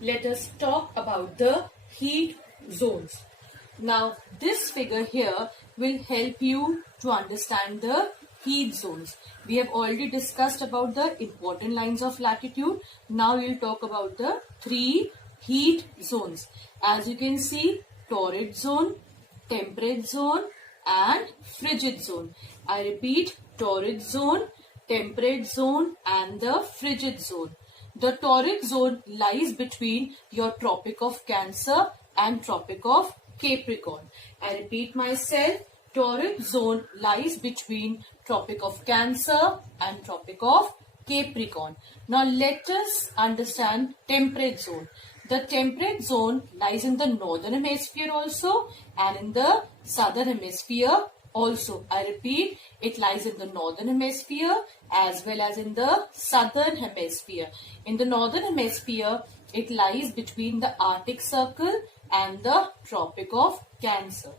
let us talk about the heat zones. Now, this figure here will help you to understand the heat zones. We have already discussed about the important lines of latitude. Now we'll talk about the three heat zones. As you can see, torrid zone, temperate zone and frigid zone. I repeat, torrid zone, temperate zone and the frigid zone. The torrid zone lies between your Tropic of Cancer and Tropic of Capricorn. I repeat myself, torrid zone lies between Tropic of Cancer and Tropic of Capricorn. Now let us understand temperate zone. The temperate zone lies in the northern hemisphere also and in the southern hemisphere also. I repeat, it lies in the northern hemisphere as well as in the southern hemisphere. In the northern hemisphere, it lies between the Arctic Circle and the Tropic of Cancer.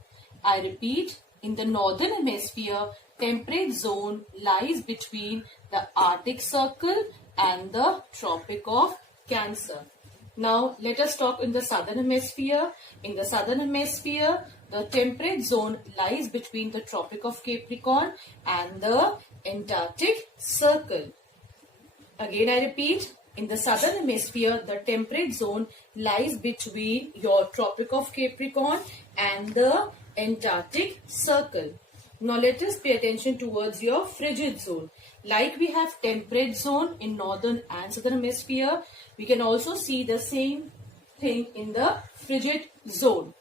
I repeat, in the northern hemisphere, temperate zone lies between the Arctic Circle and the Tropic of Cancer. Now, let us talk in the southern hemisphere. In the southern hemisphere, the temperate zone lies between the Tropic of Capricorn and the Antarctic Circle. Again, I repeat, in the southern hemisphere, the temperate zone lies between your Tropic of Capricorn and the Antarctic Circle. Now, let us pay attention towards your frigid zone. Like we have temperate zone in northern and southern hemisphere, we can also see the same thing in the frigid zone.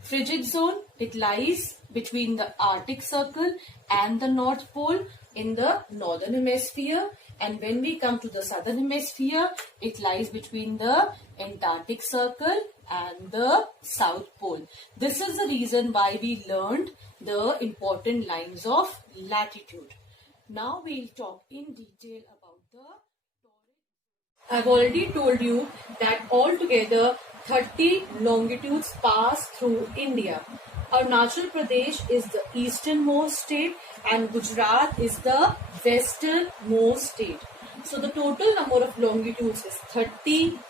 Frigid zone, it lies between the Arctic Circle and the North Pole in the northern hemisphere. And when we come to the southern hemisphere, it lies between the Antarctic Circle and the South Pole. This is the reason why we learned the important lines of latitude. Now we'll talk in detail about the torrid. I've already told you that altogether 30 longitudes pass through India. Arunachal Pradesh is the easternmost state and Gujarat is the westernmost state. So the total number of longitudes is 30.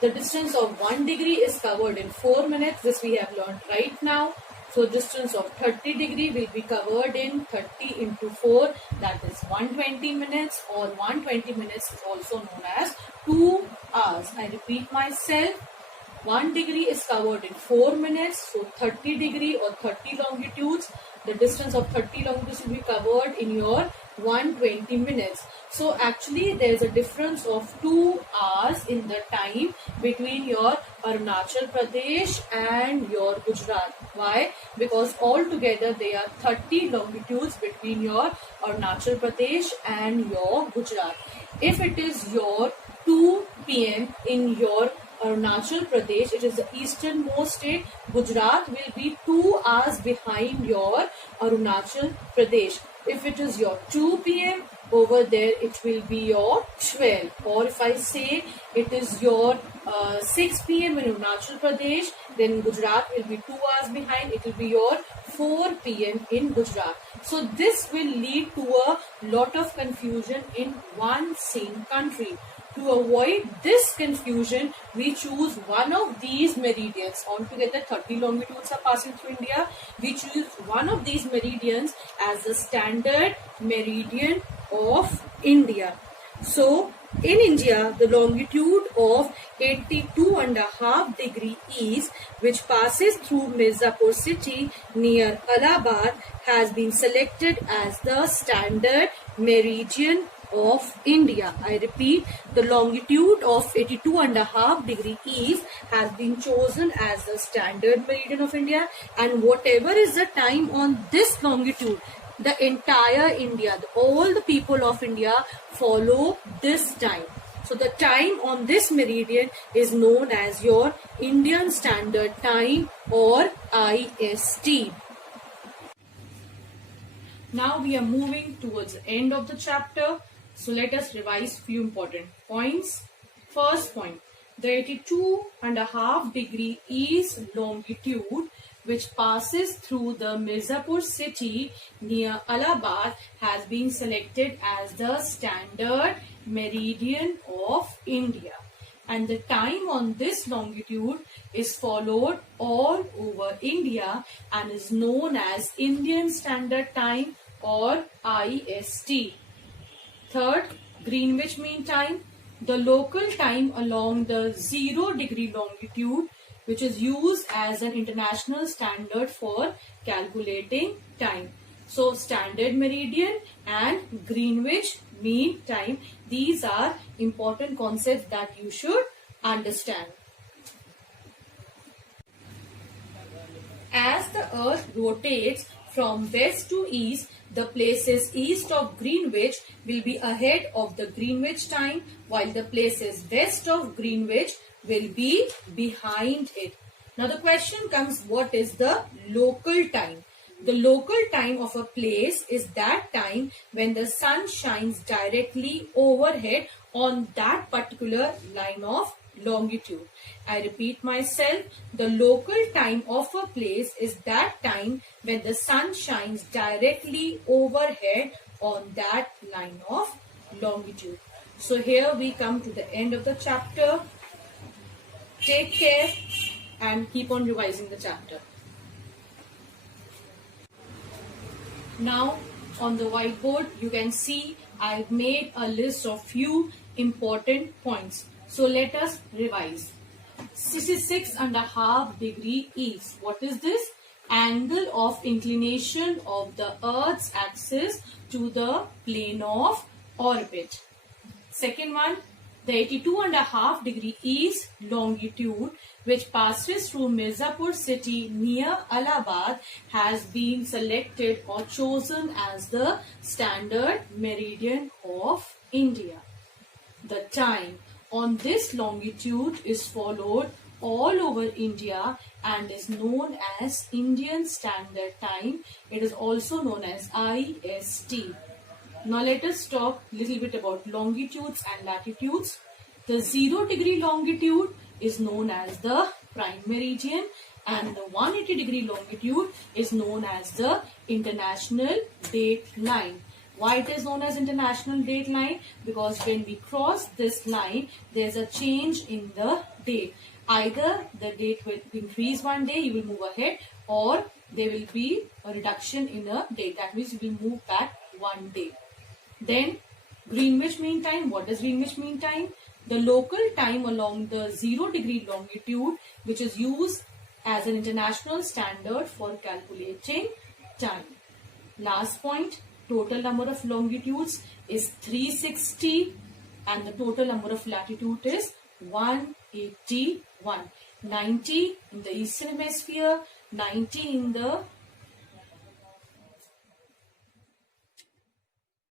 The distance of 1 degree is covered in 4 minutes. This we have learned right now. So distance of 30 degree will be covered in 30 into 4, that is 120 minutes, or 120 minutes is also known as 2 hours. I repeat myself, 1 degree is covered in 4 minutes, so 30 degree or 30 longitudes, the distance of 30 longitudes will be covered in your 120 minutes. So actually there is a difference of 2 hours in the time between your Arunachal Pradesh and your Gujarat. Why? Because altogether there are 30 longitudes between your Arunachal Pradesh and your Gujarat. If it is your 2 p.m. in your Arunachal Pradesh, it is the easternmost state, Gujarat will be 2 hours behind your Arunachal Pradesh. If it is your 2 p.m. over there, it will be your 12. Or if I say it is your 6 p.m. in Arunachal Pradesh, then Gujarat will be 2 hours behind. It will be your 4 p.m. in Gujarat. So this will lead to a lot of confusion in one same country. To avoid this confusion, we choose one of these meridians. Altogether 30 longitudes are passing through India. We choose one of these meridians as the standard meridian of India. So in India, the longitude of 82.5 degree east, which passes through Mirzapur city near Allahabad, has been selected as the standard meridian of India. I repeat, the longitude of 82.5 degree east has been chosen as the standard meridian of India, and whatever is the time on this longitude, the entire India, all the people of India follow this time. So the time on this meridian is known as your Indian Standard Time or IST. Now we are moving towards the end of the chapter. So let us revise few important points. First point, the 82.5 degree east longitude, which passes through the Mirzapur city near Allahabad, has been selected as the standard meridian of India. and the time on this longitude is followed all over India and is known as Indian Standard Time or IST. Third, Greenwich Mean Time, the local time along the 0-degree longitude, which is used as an international standard for calculating time. So, Standard Meridian and Greenwich Mean Time, these are important concepts that you should understand. As the Earth rotates from west to east, the places east of Greenwich will be ahead of the Greenwich time, while the places west of Greenwich will be behind it. Now the question comes, what is the local time? The local time of a place is that time when the sun shines directly overhead on that particular line of longitude. I repeat myself, the local time of a place is that time when the sun shines directly overhead on that line of longitude. So here we come to the end of the chapter. Take care and keep on revising the chapter. Now on the whiteboard you can see I've made a list of few important points. So let us revise. 66.5 degree east. What is this? Angle of inclination of the Earth's axis to the plane of orbit. Second one, the 82.5 degree east longitude, which passes through Mirzapur city near Allahabad, has been selected or chosen as the standard meridian of India. The time on this longitude is followed all over India and is known as Indian Standard Time. It is also known as IST. Now let us talk a little bit about longitudes and latitudes. The 0-degree longitude is known as the prime meridian and the 180-degree longitude is known as the international date line. Why it is known as international date line? Because when we cross this line, there is a change in the date. Either the date will increase one day, you will move ahead, or there will be a reduction in the date. That means you will move back one day. Then Greenwich Mean Time. What is Greenwich Mean Time? The local time along the 0-degree longitude, which is used as an international standard for calculating time. Last point. Total number of longitudes is 360 and the total number of latitude is 181. 90 in the eastern hemisphere, 90 in the